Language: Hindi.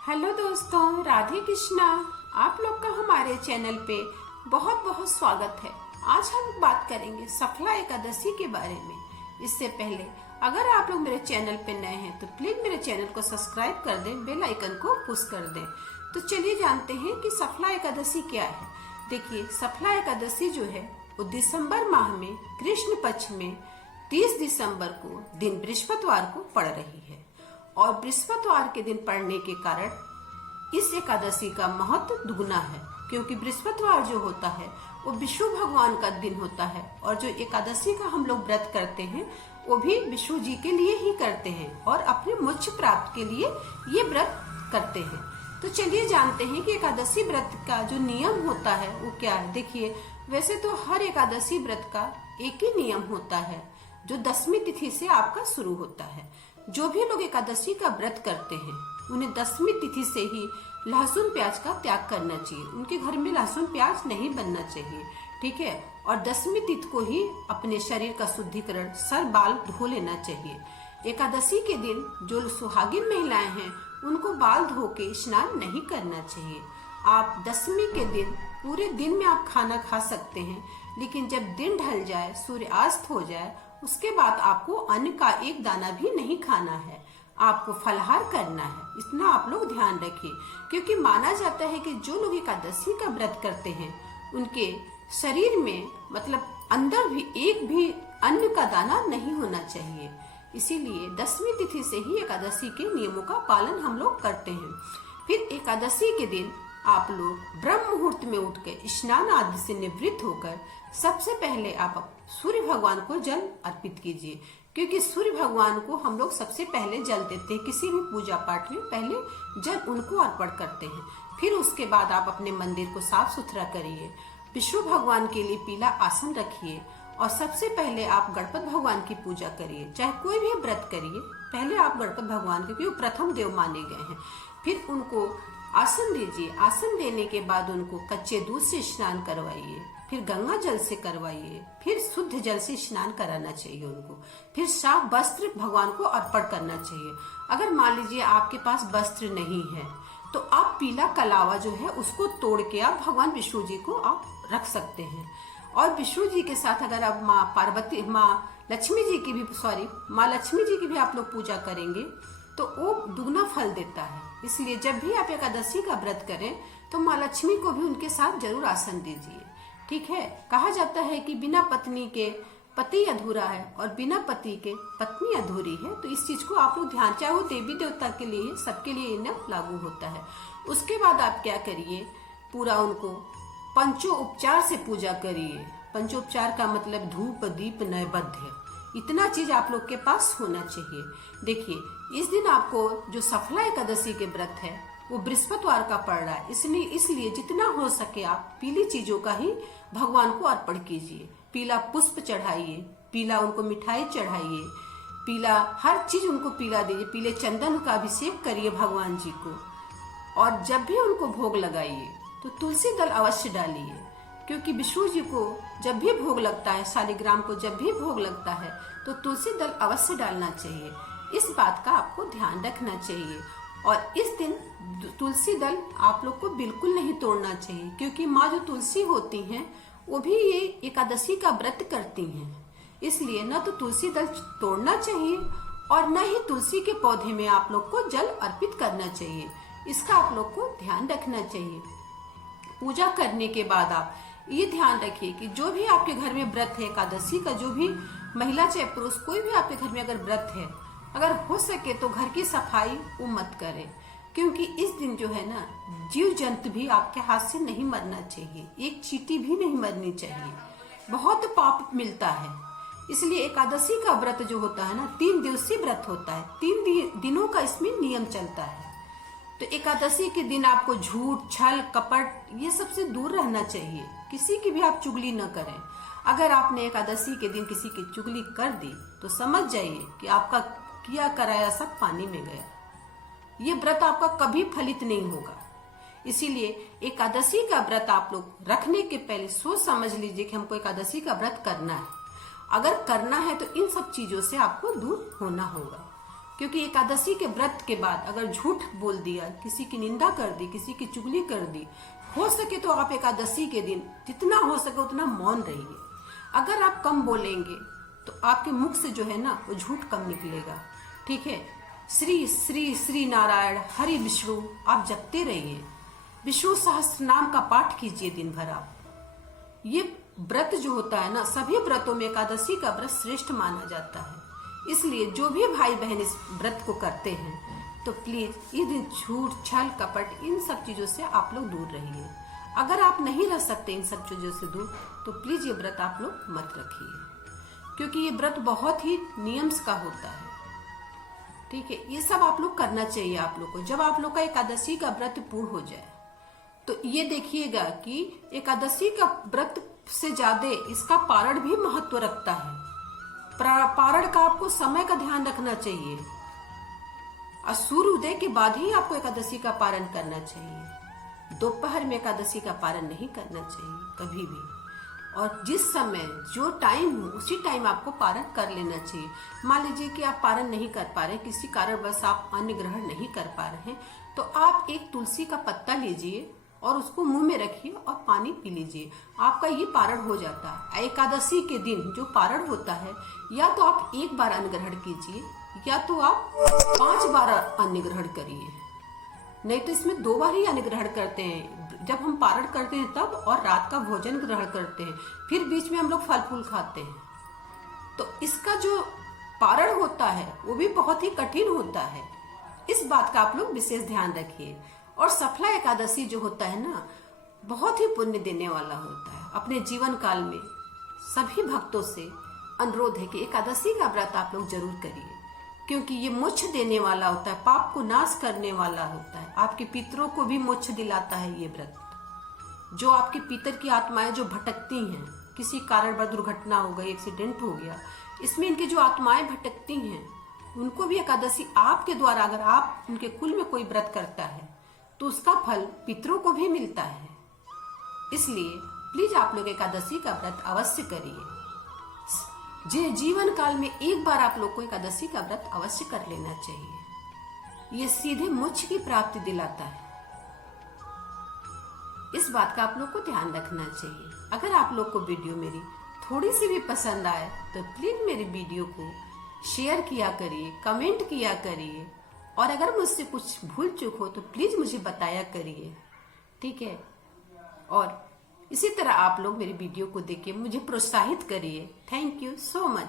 हेलो दोस्तों, राधे कृष्णा। आप लोग का हमारे चैनल पे बहुत बहुत स्वागत है। आज हम बात करेंगे सफला एकादशी के बारे में। इससे पहले अगर आप लोग मेरे चैनल पे नए हैं तो प्लीज मेरे चैनल को सब्सक्राइब कर दें, बेल आइकन को पुश कर दें। तो चलिए जानते हैं कि सफला एकादशी क्या है। देखिए, सफला एकादशी जो है वो दिसंबर माह में कृष्ण पक्ष में 30 दिसंबर को दिन बृहस्पतिवार को पड़ रही है। और बृहस्पतिवार के दिन पड़ने के कारण इस एकादशी का महत्व दुगना है, क्योंकि बृहस्पतिवार जो होता है वो विष्णु भगवान का दिन होता है। और जो एकादशी का हम लोग व्रत करते हैं वो भी विष्णु जी के लिए ही करते हैं और अपने मोक्ष प्राप्त के लिए ये व्रत करते हैं। तो चलिए जानते हैं कि एकादशी व्रत का जो नियम होता है वो क्या है। देखिए, वैसे तो हर एकादशी व्रत का एक ही नियम होता है जो 10वीं तिथि से आपका शुरू होता है। जो भी लोग एकादशी का व्रत करते हैं उन्हें 10वीं तिथि से ही लहसुन प्याज का त्याग करना चाहिए। उनके घर में लहसुन प्याज नहीं बनना चाहिए, ठीक है। और 10वीं तिथि को ही अपने शरीर का शुद्धिकरण, सर बाल धो लेना चाहिए। एकादशी के दिन जो सुहागिन महिलाएं हैं उनको बाल धो के स्नान नहीं करना चाहिए। आप 10वीं के दिन पूरे दिन में आप खाना खा सकते हैं, लेकिन जब दिन ढल जाए, सूर्यास्त हो जाए, उसके बाद आपको अन्न का एक दाना भी नहीं खाना है। आपको फलाहार करना है। इतना आप लोग ध्यान रखिए, क्योंकि माना जाता है कि जो लोग एकादशी का व्रत करते हैं उनके शरीर में मतलब अंदर भी एक भी अन्न का दाना नहीं होना चाहिए। इसीलिए 10वीं तिथि से ही एकादशी के नियमों का पालन हम लोग करते हैं। फिर एकादशी के दिन आप लोग ब्रह्म मुहूर्त में उठकर स्नान आदि से निवृत्त होकर सबसे पहले आप सूर्य भगवान को जल अर्पित कीजिए, क्योंकि सूर्य भगवान को हम लोग सबसे पहले जल देते हैं। किसी भी पूजा पाठ में पहले जल उनको अर्पण करते हैं। फिर उसके बाद आप अपने मंदिर को साफ सुथरा करिए, विष्णु भगवान के लिए पीला आसन रखिए और सबसे पहले आप गणपति भगवान की पूजा करिए। चाहे कोई भी व्रत करिए, पहले आप गणपति भगवान के, क्योंकि वो प्रथम देव माने गए हैं। फिर उनको आसन दीजिए। आसन देने के बाद उनको कच्चे दूध से स्नान करवाइए, फिर गंगा जल से करवाइए, फिर शुद्ध जल से स्नान कराना चाहिए उनको। फिर साफ वस्त्र भगवान को अर्पण करना चाहिए। अगर मान लीजिए आपके पास वस्त्र नहीं है तो आप पीला कलावा जो है उसको तोड़ के आप भगवान विष्णु जी को आप रख सकते हैं। और विष्णु जी के साथ अगर आप माँ पार्वती, माँ लक्ष्मी जी की भी माँ लक्ष्मी जी की भी आप लोग पूजा करेंगे तो वो दुगना फल देता है। इसलिए जब भी आप एकादशी का व्रत करें तो माँ लक्ष्मी को भी उनके साथ जरूर आसन दीजिए, ठीक है। कहा जाता है कि बिना पत्नी के पति अधूरा है और बिना पति के पत्नी अधूरी है। तो इस चीज को आप लोग ध्यान, चाहे वो देवी देवता के लिए, सबके लिए इन्हें लागू होता है। उसके बाद आप क्या करिए, पूरा उनको पंचोपचार से पूजा करिए। पंचोपचार का मतलब धूप, दीप, नैवेद्य, इतना चीज आप लोग के पास होना चाहिए। देखिए, इस दिन आपको जो सफला एकादशी के व्रत है वो बृहस्पतिवार का पड़ रहा है, इसलिए जितना हो सके आप पीली चीजों का ही भगवान को अर्पण कीजिए। पीला पुष्प चढ़ाइए, पीला उनको मिठाई चढ़ाइए, पीला हर चीज उनको पीला दीजिए। पीले चंदन का अभिषेक करिए भगवान जी को। और जब भी उनको भोग लगाइए तो तुलसी दल अवश्य डालिए, क्योंकि विष्णु जी को जब भी भोग लगता है, शालिग्राम को जब भी भोग लगता है तो तुलसी दल अवश्य डालना चाहिए। इस बात का आपको ध्यान रखना चाहिए। और इस दिन तुलसी दल आप लोग को बिल्कुल नहीं तोड़ना चाहिए, क्योंकि माँ जो तुलसी होती हैं वो भी ये एकादशी का व्रत करती हैं। इसलिए न तो तुलसी दल तोड़ना चाहिए और न ही तुलसी के पौधे में आप लोग को जल अर्पित करना चाहिए। इसका आप लोग को ध्यान रखना चाहिए। पूजा करने के बाद आप ये ध्यान रखिए कि जो भी आपके घर में व्रत है एकादशी का, जो भी महिला चाहे पुरुष, कोई भी आपके घर में अगर व्रत है, अगर हो सके तो घर की सफाई वो मत करें, क्योंकि इस दिन जो है ना, जीव जंतु भी आपके हाथ से नहीं मरना चाहिए, एक चींटी भी नहीं मरनी चाहिए, बहुत पाप मिलता है। इसलिए एकादशी का व्रत जो होता है ना, 3 दिवसीय व्रत होता है, 3 दिनों का इसमें नियम चलता है। तो एकादशी के दिन आपको झूठ, छल, कपट ये सबसे दूर रहना चाहिए। किसी की भी आप चुगली न करें। अगर आपने एकादशी के दिन किसी की चुगली कर दी तो समझ जाइए कि आपका किया कराया सब पानी में गया। ये व्रत आपका कभी फलित नहीं होगा। इसीलिए एकादशी का व्रत आप लोग रखने के पहले सोच समझ लीजिए कि हमको एकादशी का व्रत करना है। अगर करना है तो इन सब चीजों से आपको दूर होना होगा, क्योंकि एकादशी के व्रत के बाद अगर झूठ बोल दिया, किसी की निंदा कर दी, किसी की चुगली कर दी, हो सके तो आप एकादशी के दिन जितना हो सके उतना मौन रहिए। अगर आप कम बोलेंगे तो आपके मुख से जो है ना वो झूठ कम निकलेगा। ठीक है। श्री श्री श्री नारायण हरि विष्णु आप जपते रहिए। विष्णु सहस्त्र नाम का पाठ कीजिए दिन भर आप। ये व्रत जो होता है ना, सभी व्रतों में एकादशी का व्रत श्रेष्ठ माना जाता है। इसलिए जो भी भाई बहन इस व्रत को करते हैं तो प्लीज इस दिन झूठ, छल, कपट इन सब चीजों से आप लोग दूर रहिए। अगर आप नहीं रह सकते इन सब चीजों से दूर तो प्लीज ये व्रत आप लोग मत रखिए, क्योंकि ये व्रत बहुत ही नियम का होता है। ठीक है। ये सब आप लोग करना चाहिए आप लोग को। जब आप लोग का एकादशी का व्रत पूर्ण हो जाए तो ये देखिएगा कि एकादशी का व्रत से ज्यादा इसका पारण भी महत्व रखता है। पारण का आपको समय का ध्यान रखना चाहिए और सूर्योदय के बाद ही आपको एकादशी का पारण करना चाहिए। दोपहर में एकादशी का पारण नहीं करना चाहिए कभी भी। और जिस समय जो टाइम हो उसी टाइम आपको पारण कर लेना चाहिए। मान लीजिए कि आप पारण नहीं कर पा रहे, किसी कारणवश आप अन्न ग्रहण नहीं कर पा रहे हैं, तो आप एक तुलसी का पत्ता लीजिए और उसको मुंह में रखिए और पानी पी लीजिए। आपका ये पारण हो जाता है। एकादशी के दिन जो पारण होता है, या तो आप एक बार अन्न ग्रहण कीजिए या तो आप 5 बार अन्न ग्रहण करिए। नहीं तो इसमें 2 बार ही अन्न ग्रहण करते हैं, जब हम पारण करते हैं तब, और रात का भोजन ग्रहण करते हैं, फिर बीच में हम लोग फल फूल खाते हैं। तो इसका जो पारण होता है वो भी बहुत ही कठिन होता है। इस बात का आप लोग विशेष ध्यान रखिए। और सफला एकादशी जो होता है ना, बहुत ही पुण्य देने वाला होता है। अपने जीवन काल में सभी भक्तों से अनुरोध है कि एकादशी का व्रत आप लोग जरूर करिए, क्योंकि ये मोक्ष देने वाला होता है, पाप को नाश करने वाला होता है। आपके पितरों को भी मोक्ष दिलाता है ये व्रत। जो आपके पितर की आत्माएं जो भटकती हैं, किसी कारण दुर्घटना हो गई, एक्सीडेंट हो गया, इसमें इनकी जो आत्माएं भटकती हैं उनको भी एकादशी आपके द्वारा, अगर आप उनके कुल में कोई व्रत करता है तो उसका फल पितरों को भी मिलता है। इसलिए प्लीज आप लोग एकादशी का व्रत अवश्य करिए। जीवन काल में एक बार आप लोग को एकादशी का व्रत अवश्य कर लेना चाहिए। ये सीधे मोक्ष की प्राप्ति दिलाता है। इस बात का आप लोग को ध्यान रखना चाहिए। अगर आप लोग को वीडियो मेरी थोड़ी सी भी पसंद आए तो प्लीज मेरी वीडियो को शेयर किया करिए, कमेंट किया करिए, और अगर मुझसे कुछ भूल चूक हो तो प्लीज मुझे बताया करिए। ठीक है। और इसी तरह आप लोग मेरी वीडियो को देखिए, मुझे प्रोत्साहित करिए। Thank you so much.